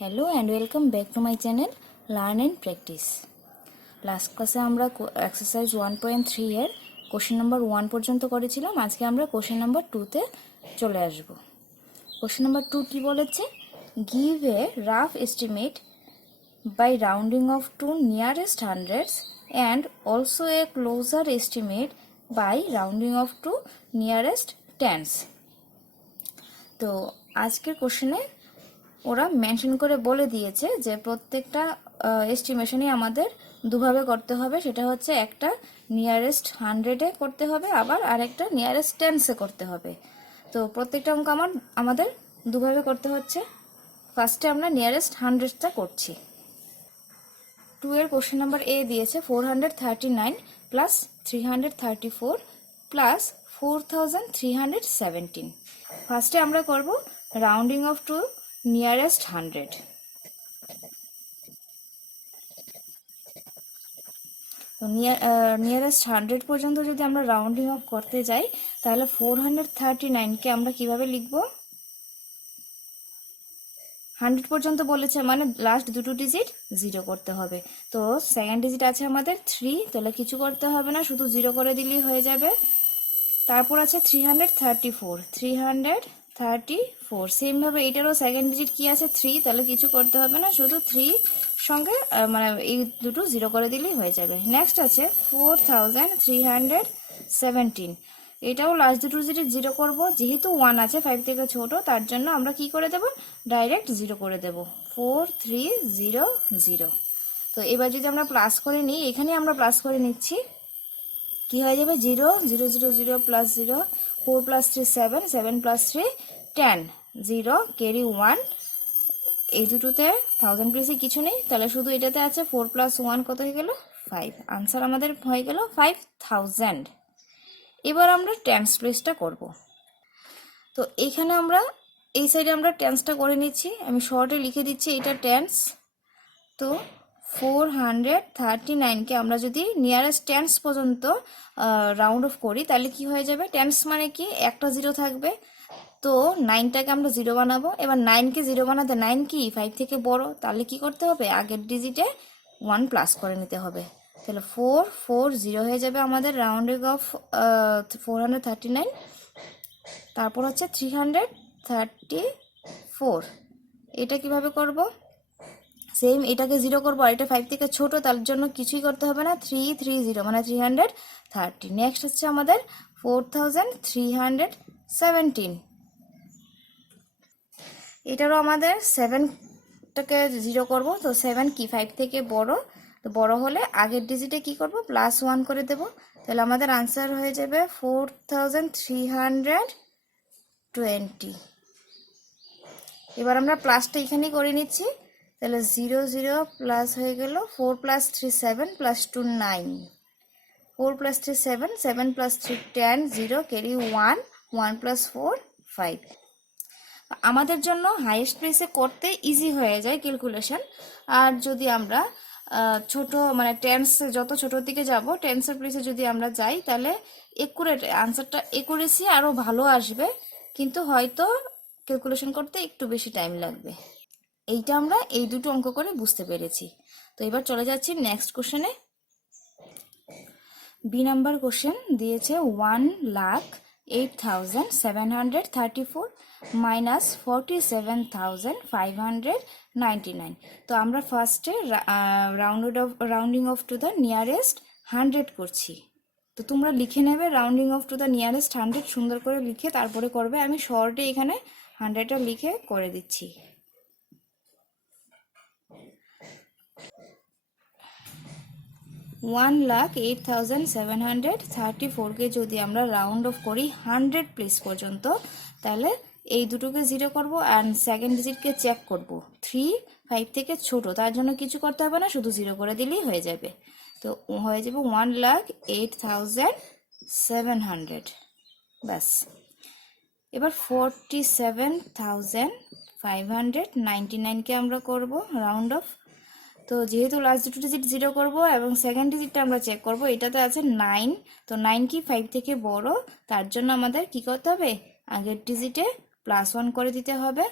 Hello and welcome back to my channel Learn and Practice. Last class আমরা exercise 1.3 এর question number 1 পর্যন্ত করেছিলাম। আজকে আমরা question number 2 তে চলে আসব। question number 2 কি বলেছে? Give a rough estimate by rounding off to nearest hundreds and also a closer estimate by rounding off to nearest tens. তো আজকের কোশ্চেনে ওরা মেনশন করে বলে দিয়েছে যে প্রত্যেকটা এস্টিমেশনই আমাদের দুভাবে করতে হবে, সেটা হচ্ছে একটা নিয়ারেস্ট 100-এ করতে হবে, আবার আরেকটা নিয়ারেস্ট 10-এ করতে হবে। তো প্রত্যেকটা অঙ্ক আমাদের দুভাবে করতে হচ্ছে। ফার্স্টে আমরা নিয়ারেস্ট 100টা করছি। 2 এর কোশ্চেন নাম্বার এ দিয়েছে 439 প্লাস 334 প্লাস 4317। ফার্স্টে আমরা করব রাউন্ডিং অফ টু নিয়ারেস্ট 100। তো নিয়ারেস্ট 100 পর্যন্ত যদি আমরা রাউন্ডিং অফ করতে যাই তাহলে 439কে আমরা কিভাবে লিখব? 100 পর্যন্ত বলেছে মানে লাস্ট দুটো ডিজিট 0 করতে হবে। তো সেকেন্ড ডিজিট আছে আমাদের 3, তাহলে কিছু করতে হবে না, শুধু 0 করে দিলেই হয়ে যাবে। তারপর আছে 334 সেম ভাবে এটারও সেকেন্ড ডিজিট কি আছে 3, তাহলে কিছু করতে হবে না, শুধু 3 সঙ্গে মানে এই দুটো 0 করে দিলেই হয়ে যাবে। নেক্সট আছে 4317, এটাও লাস্ট দুটো ডিজিট 0 করব, যেহেতু 1 আছে 5 থেকে ছোট তার জন্য আমরা কি করে দেব, ডাইরেক্ট 0 করে দেব, 4300। তো এবার যদি আমরা প্লাস করে নিই, এখানে আমরা প্লাস করে নিচ্ছি, কি হয়ে যাবে 0 0 0 0 প্লাস 0, 4 প্লাস 3 7, 7 প্লাস 3 10, 0 ক্যারি 1, এই দুটোতে 1000 প্লেসে কিছু নেই, তাহলে শুধু এটাতে আছে 4 প্লাস 1 কত হয়ে গেল 5। আনসার আমাদের হয়ে গেল 5000। এবার আমরা টেন্স প্লেসটা করব। তো এখানে আমরা এই সাইডে আমরা টেন্সটা করে নিচ্ছি, আমি শর্টে লিখে দিচ্ছি এটা টেন্স। তো 439কে আমরা যদি নিয়ারেস্ট টেন্স পর্যন্ত রাউন্ড অফ করি তাহলে কি হয়ে যাবে, টেন্স মানে কি একটা 0 থাকবে, তো 9টাকে আমরা 0 বানাবো। এবার 9কে 0 বানাতে 9 কি 5 থেকে বড়, তাহলে কি করতে হবে, আগের ডিজিটে 1 প্লাস করে নিতে হবে, তাহলে 440 হয়ে যাবে আমাদের রাউন্ডিং অফ 439। তারপর হচ্ছে 334, এটা কিভাবে করব, সেম এটাকে 0 করবো, আর এটা 5 থেকে ছোট তার জন্য কিছুই করতে হবে না, 330 মানে 330। নেক্সট হচ্ছে আমাদের 4317, এটারও আমাদের 7টাকে 0 করব, তো 7 কি 5 থেকে বড়, তো বড় হলে আগের ডিজিটে কি করব, প্লাস 1 করে দেব, তাহলে আমাদের আনসার হয়ে যাবে 4320। এবার আমরা প্লাসটা এখানেই করে নিচ্ছি, তাহলে 0 0 প্লাস হয়ে গেল 4 plus 3 7 plus 2 9, 4 plus 3 7, 7 plus 3 10, 0 carry 1, 1 plus 4 5। আমাদের জন্য হাইয়েস্ট প্লেসে করতে ইজি হয়ে যায় ক্যালকুলেশন। আর যদি আমরা ছোট মানে টেন্স যত ছোটোর দিকে যাব, টেন্সের প্লেসে যদি আমরা যাই তাহলে একুরেট আনসারটা একুরেসি আরও ভালো আসবে, কিন্তু হয়তো ক্যালকুলেশন করতে একটু বেশি টাইম লাগবে। এইটা আমরা এই দুটো অঙ্ক করে বুঝতে পেরেছি। তো এবার চলে যাচ্ছি নেক্সট কোশ্চেনে। বি নাম্বার কোশ্চেন দিয়েছে 1,08,734 মাইনাস 47,599। তো আমরা ফার্স্টে rounding of to the nearest 100 করছি। তো তোমরা লিখে নেবে rounding of to the nearest 100 সুন্দর করে লিখে তারপরে করবে। আমি শর্টে এখানে 100টা লিখে করে দিচ্ছি। ওয়ান লাখ 8,734কে যদি আমরা রাউন্ড অফ করি 100 প্লেস পর্যন্ত, তাহলে এই দুটোকে 0 করব অ্যান্ড সেকেন্ড ডিজিটকে চেক করব, 3 5 থেকে ছোট তার জন্য কিছু করতে হবে না, শুধু 0 করে দিলেই হয়ে যাবে। তো হয়ে যাবে 1,08,700 ব্যাস। এবার 47,599কে আমরা করব রাউন্ড অফ। তো যেহেতু লাস্ট দুটো ডিজিট 0 করব এবং সেকেন্ড ডিজিটটা আমরা চেক করব, এটাতে আছে 9, তো 9 কি 5 থেকে বড়, তার জন্য আমাদের কি করতে হবে, আগের ডিজিটে +1 করে দিতে হবে,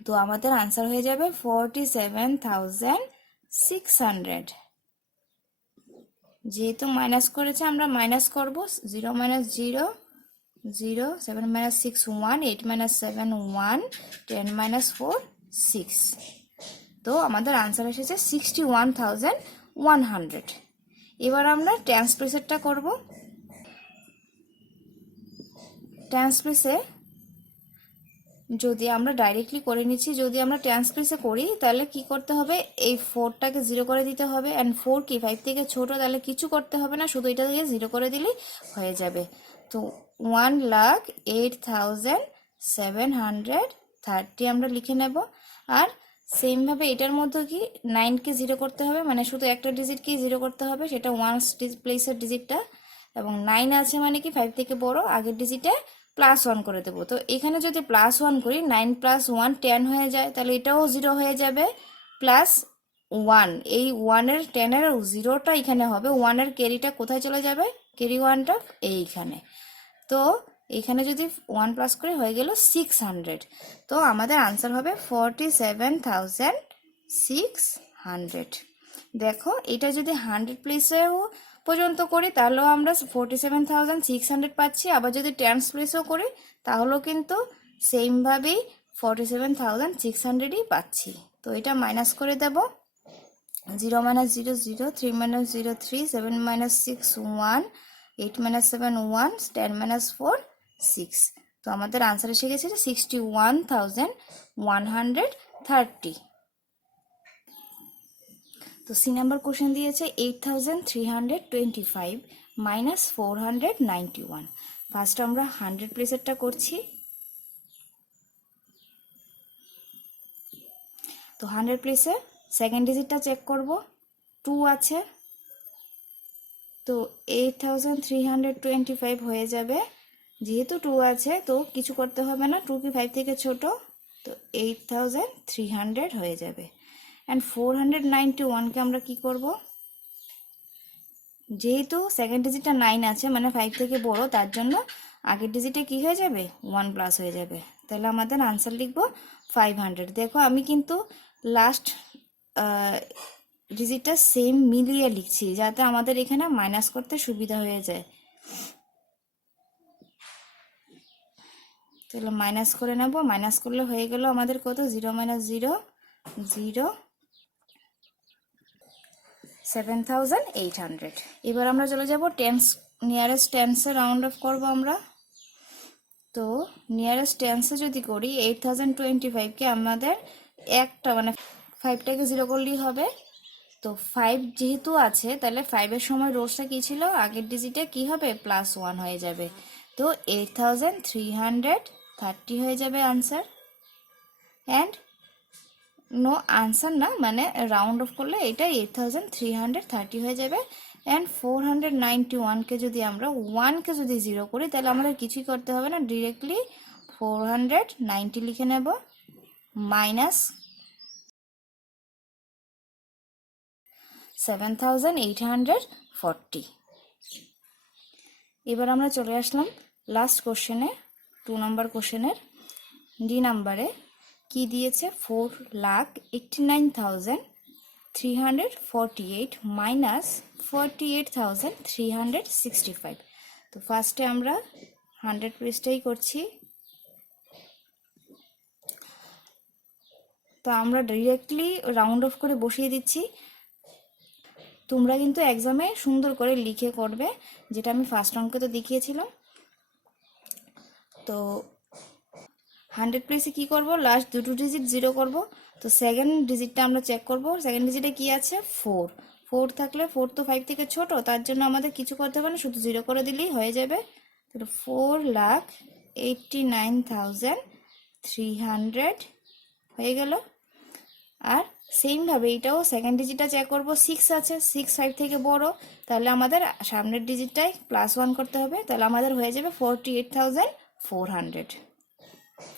তো আমাদের আনসার হয়ে যাবে 47,600। যেহেতু মাইনাস করেছে আমরা মাইনাস করব, 0 মাইনাস 0 0, 7 মাইনাস 6 1, 8 মাইনাস 7 1, 10 মাইনাস 4 6। তো আমাদের আনসার এসেছে 61,100। এবার আমরা টেন্স প্লেসেরটা করব। টেন্স প্লেসে যদি আমরা ডাইরেক্টলি করে নিচ্ছি, যদি আমরা টেন্স প্লেসে করি তাহলে কি করতে হবে, এই 4টাকে 0 করে দিতে হবে। অ্যান্ড 4 কি 5 থেকে ছোট, তাহলে কিছু করতে হবে না, শুধু এটা দিয়ে 0 করে দিলেই হয়ে যাবে। তো 1,08,730 আমরা লিখে নেব। আর সেমভাবে এটার মধ্যে কি 9কে 0 করতে হবে, মানে শুধু একটা ডিজিটকেই 0 করতে হবে, সেটা ওয়ান্স প্লেসের ডিজিটটা। এবং 9 আছে মানে কি 5 থেকে বড়, আগের ডিজিটে +1 করে দেবো। তো এখানে যদি +1 করি, 9 + 1 10 হয়ে যায়, তাহলে এটাও 0 হয়ে যাবে। +1, এই 1-এর 10-এর 0টা এখানে হবে, 1-এর ক্যারিটা কোথায় চলে যাবে, ক্যারি 1টা এইখানে। তো এখানে যদি 1 প্লাস করে হয়ে গেল 600। তো আমাদের আনসার হবে 47,600। দেখো এটা যদি 100 প্লেসেও পর্যন্ত করি তাহলেও আমরা 47,600 পাচ্ছি, আবার যদি টেন্স প্লেসেও করি তাহলেও কিন্তু সেমভাবেই 47,600ই পাচ্ছি। তো এটা মাইনাস করে দেব, 0 minus 0 0, 3 minus 0 3, 7 minus 6 1, 8 minus 7 1, 10 minus 4 6। তো আমাদের আনসার এসে গেছে 61,130। তো সি নাম্বার কোশ্চেন দিয়েছে 8,325 মাইনাস 491। ফার্স্ট আমরা 100 প্লেসেরটা করছি। তো 100 প্লেসে সেকেন্ড ডিজিটটা চেক করব, 2 আছে। তো 8,325 হয়ে যাবে, যেহেতু 2 আছে তো কিছু করতে হবে না, 2 কি 5 থেকে ছোট, তো 8,300 হয়ে যাবে। অ্যান্ড 491কে আমরা কি করব, যেহেতু সেকেন্ড ডিজিটটা 9 আছে মানে 5 থেকে বড়, তার জন্য আগের ডিজিটে কি হয়ে যাবে, 1 প্লাস হয়ে যাবে। তাহলে আমাদের আনসার লিখব 500। দেখো আমি কিন্তু লাস্ট ডিজিটটা সেম মিলিয়ে লিখছি, যাতে আমাদের এখানে মাইনাস করতে সুবিধা হয়ে যায়। তাহলে মাইনাস করে নেব, মাইনাস করলে হয়ে গেল আমাদের কত, 0 মাইনাস 0 0, 7,800। এবার আমরা চলে যাব টেন্স, নিয়ারেস্ট টেন্সে রাউন্ড অফ করব আমরা। তো নিয়ারেস্ট টেন্সে যদি করি 8,025কে আমাদের একটা মানে 5টাকে 0 করলেই হবে। তো 5 যেহেতু আছে তাহলে 5-এর সময় রোজটা কি ছিল, আগের ডিজিটে কি হবে, +1 হয়ে যাবে। তো 8,330 হয়ে যাবে আনসার। অ্যান্ড নো আনসার না, মানে রাউন্ড অফ করলে এটা 8,330 হয়ে যাবে। অ্যান্ড 491কে যদি আমরা 1কে যদি 0 করি তাহলে আমাদের কিছুই করতে হবে না, ডিরেক্টলি 490 লিখে নেব, মাইনাস 7,840। এবার আমরা চলে আসলাম লাস্ট কোশ্চেনে, 2 নম্বর কোশ্চেনের ডি নাম্বারে কি দিয়েছে, 4,89,348 মাইনাস 48,365। তো ফার্স্টে আমরা 100 পেজটাই করছি। তো আমরা ডিরেক্টলি রাউন্ড অফ করে বসিয়ে দিচ্ছি। তোমরা কিন্তু এক্সামে সুন্দর করে লিখে করবে, যেটা আমি ফার্স্ট অঙ্কে তো দেখিয়েছিলাম। তো 100 প্লেসে কি করব, লাস্ট দুটো ডিজিট 0 করব। তো সেকেন্ড ডিজিটটা আমরা চেক করব, সেকেন্ড ডিজিটে কি আছে, 4 4 থাকলে 4 তো 5 থেকে ছোট, তার জন্য আমাদের কিছু করতে হবে না, শুধু 0 করে দিলেই হয়ে যাবে। তো 4,89,300 হয়ে গেল। আর সেমভাবে এটাও সেকেন্ড ডিজিটটা চেক করব, 6 আছে, 6 5 থেকে বড়, তাহলে আমাদের সামনের ডিজিটটাই +1 করতে হবে, তাহলে আমাদের হয়ে যাবে 48,400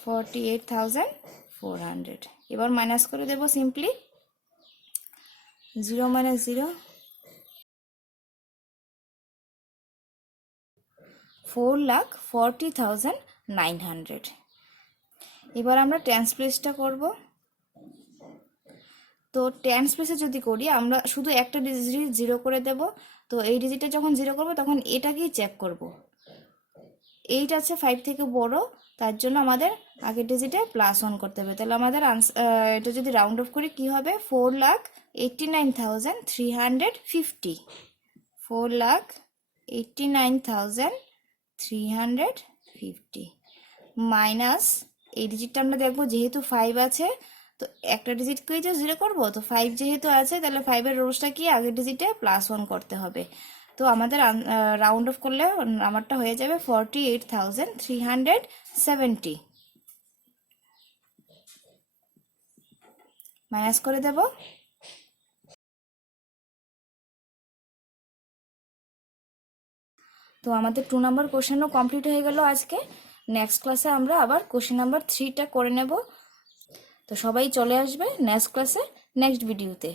48,400। এবার মাইনাস করে দেব সিম্পলি, 0 মাইনাস 0 4,40,900। এবার আমরা টেন্স প্লেসটা করব। তো টেন্স প্লেসে যদি করি আমরা শুধু একটা ডিজিট 0 করে দেব। তো এই ডিজিটটা যখন 0 করব তখন এটাকেই চেক করব। 8 আছে 5 থেকে বড়, তার জন্য আমাদের আগের ডিজিটে +1 করতে হবে। তাহলে আমাদের এটা যদি রাউন্ড অফ করি কি হবে, 4,89,350, 4,89,350 মাইনাস এই ডিজিটটা আমরা দেখবো যেহেতু 5 আছে তো একটা ডিজিটকেই যে 0 করবো, তো 5 যেহেতু আছে তাহলে 5-এর রোজটা কি আগের ডিজিটে +1 করতে হবে। তো আমাদের রাউন্ড অফ করলে আমারটা হয়ে যাবে 48,370, মাইনাস করে দেব। তো আমাদের 2 নাম্বার কোশ্চেনও কমপ্লিট হয়ে গেল আজকে। নেক্সট ক্লাসে আমরা আবার কোশ্চেন নাম্বার 3টা করে নেব। তো সবাই চলে আসবে নেক্সট ক্লাসে নেক্সট ভিডিওতে।